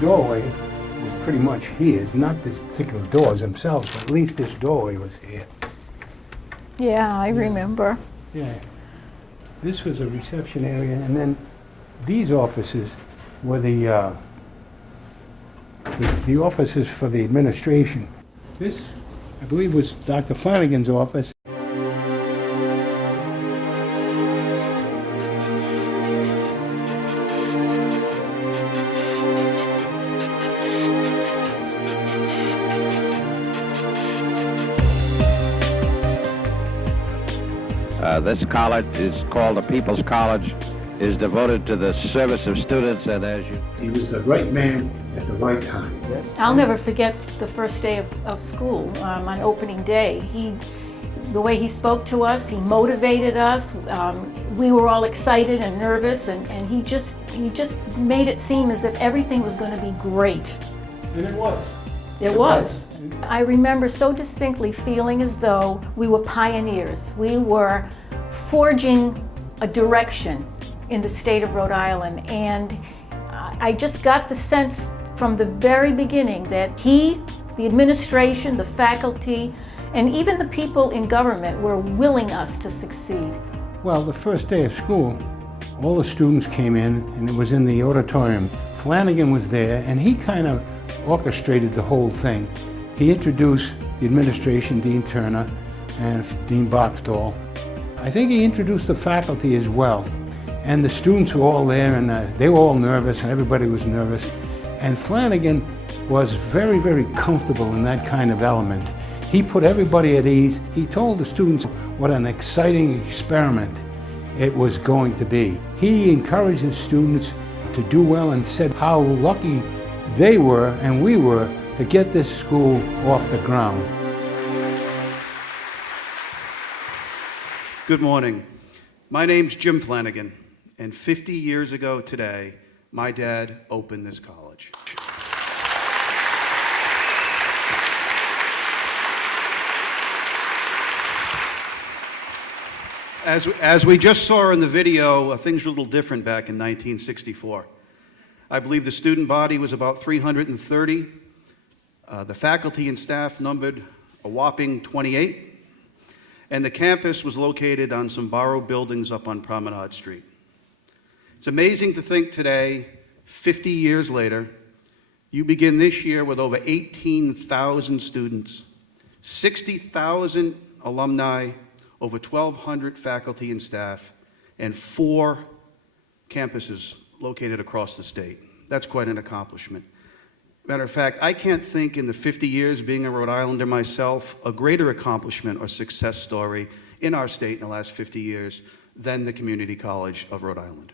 doorway was pretty much here. Not this particular doors themselves, but at least this doorway was here. Yeah, I remember. Yeah. This was a reception area, and then these offices were the offices for the administration. This, I believe, was Dr. Flanagan's office. This college is called the People's College, is devoted to the service of students, and as you... He was the right man at the right time. I'll never forget the first day of school on opening day. The way he spoke to us, he motivated us. We were all excited and nervous, and he just made it seem as if everything was going to be great. And it was. It was. I remember so distinctly feeling as though we were pioneers. We were forging a direction in the state of Rhode Island, and I just got the sense from the very beginning that he, the administration, the faculty, and even the people in government were willing us to succeed. Well, the first day of school, all the students came in, and it was in the auditorium. Flanagan was there, and he kind of orchestrated the whole thing. He introduced the administration, Dean Turner and Dean Boxstall. I think he introduced the faculty as well. And the students were all there, and they were all nervous, and everybody was nervous. And Flanagan was very, very comfortable in that kind of element. He put everybody at ease. He told the students what an exciting experiment it was going to be. He encouraged the students to do well and said how lucky they were and we were to get this school off the ground. Good morning. My name's Jim Flanagan, and 50 years ago today, my dad opened this college. As we just saw in the video, things were a little different back in 1964. I believe the student body was about 330. The faculty and staff numbered a whopping 28. And the campus was located on some borrowed buildings up on Promenade Street. It's amazing to think today, 50 years later, you begin this year with over 18,000 students, 60,000 alumni, over 1,200 faculty and staff, and 4 campuses located across the state. That's quite an accomplishment. Matter of fact, I can't think in the 50 years being a Rhode Islander myself, a greater accomplishment or success story in our state in the last 50 years than the Community College of Rhode Island.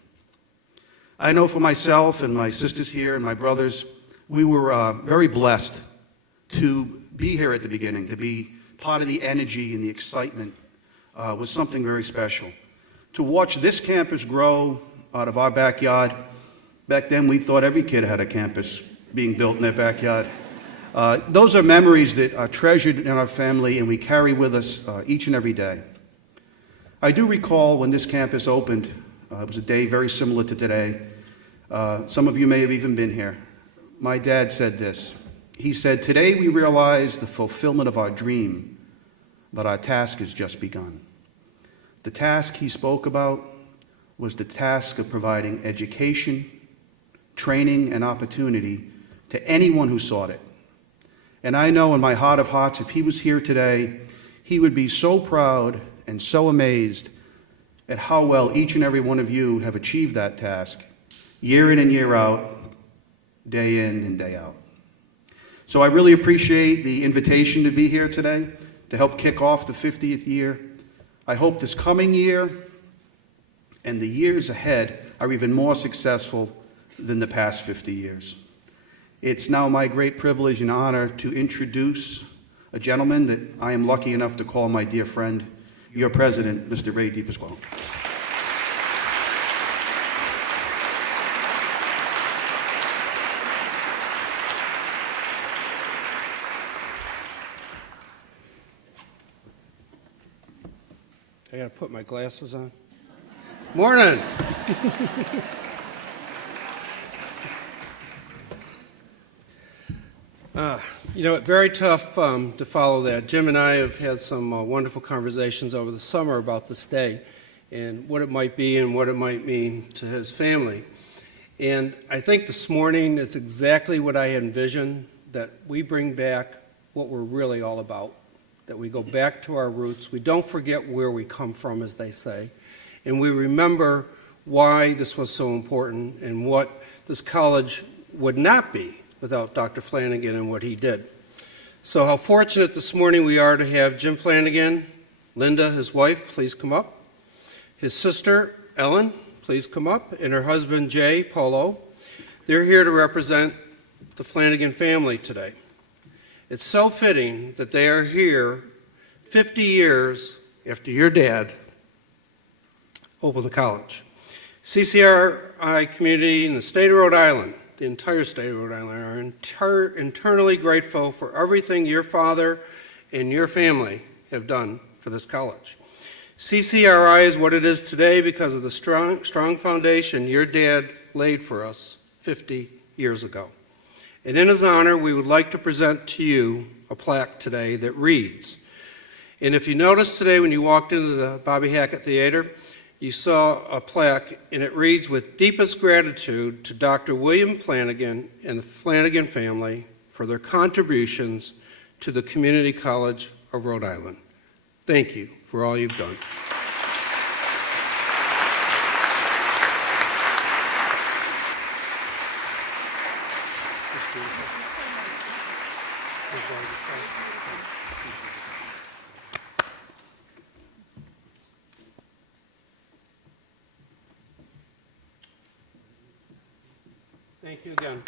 I know for myself and my sisters here and my brothers, we were very blessed to be here at the beginning, to be part of the energy and the excitement was something very special. To watch this campus grow out of our backyard, back then we thought every kid had a campus being built in their backyard. Those are memories that are treasured in our family and we carry with us each and every day. I do recall when this campus opened, it was a day very similar to today. Some of you may have even been here. My dad said this. He said, "Today we realize the fulfillment of our dream, but our task has just begun." The task he spoke about was the task of providing education, training, and opportunity to anyone who sought it. And I know in my heart of hearts, if he was here today, he would be so proud and so amazed at how well each and every one of you have achieved that task, year in and year out, day in and day out. So I really appreciate the invitation to be here today to help kick off the 50th year. I hope this coming year and the years ahead are even more successful than the past 50 years. It's now my great privilege and honor to introduce a gentleman that I am lucky enough to call my dear friend, your president, Mr. Ray DiPasquale. I gotta put my glasses on. Morning. Very tough to follow that. Jim and I have had some wonderful conversations over the summer about this day and what it might be and what it might mean to his family. And I think this morning is exactly what I had envisioned, that we bring back what we're really all about, that we go back to our roots. We don't forget where we come from, as they say, and we remember why this was so important and what this college would not be without Dr. Flanagan and what he did. So how fortunate this morning we are to have Jim Flanagan, Linda, his wife, please come up, his sister, Ellen, please come up, and her husband, Jay Polo. They're here to represent the Flanagan family today. It's so fitting that they are here 50 years after your dad opened the college. CCRI community in the state of Rhode Island, the entire state of Rhode Island, are internally grateful for everything your father and your family have done for this college. CCRI is what it is today because of the strong foundation your dad laid for us 50 years ago. And in his honor, we would like to present to you a plaque today that reads, and if you noticed today when you walked into the Bobby Hackett Theater, you saw a plaque, and it reads, with deepest gratitude to Dr. William Flanagan and the Flanagan family for their contributions to the Community College of Rhode Island. Thank you for all you've done. Thank you again.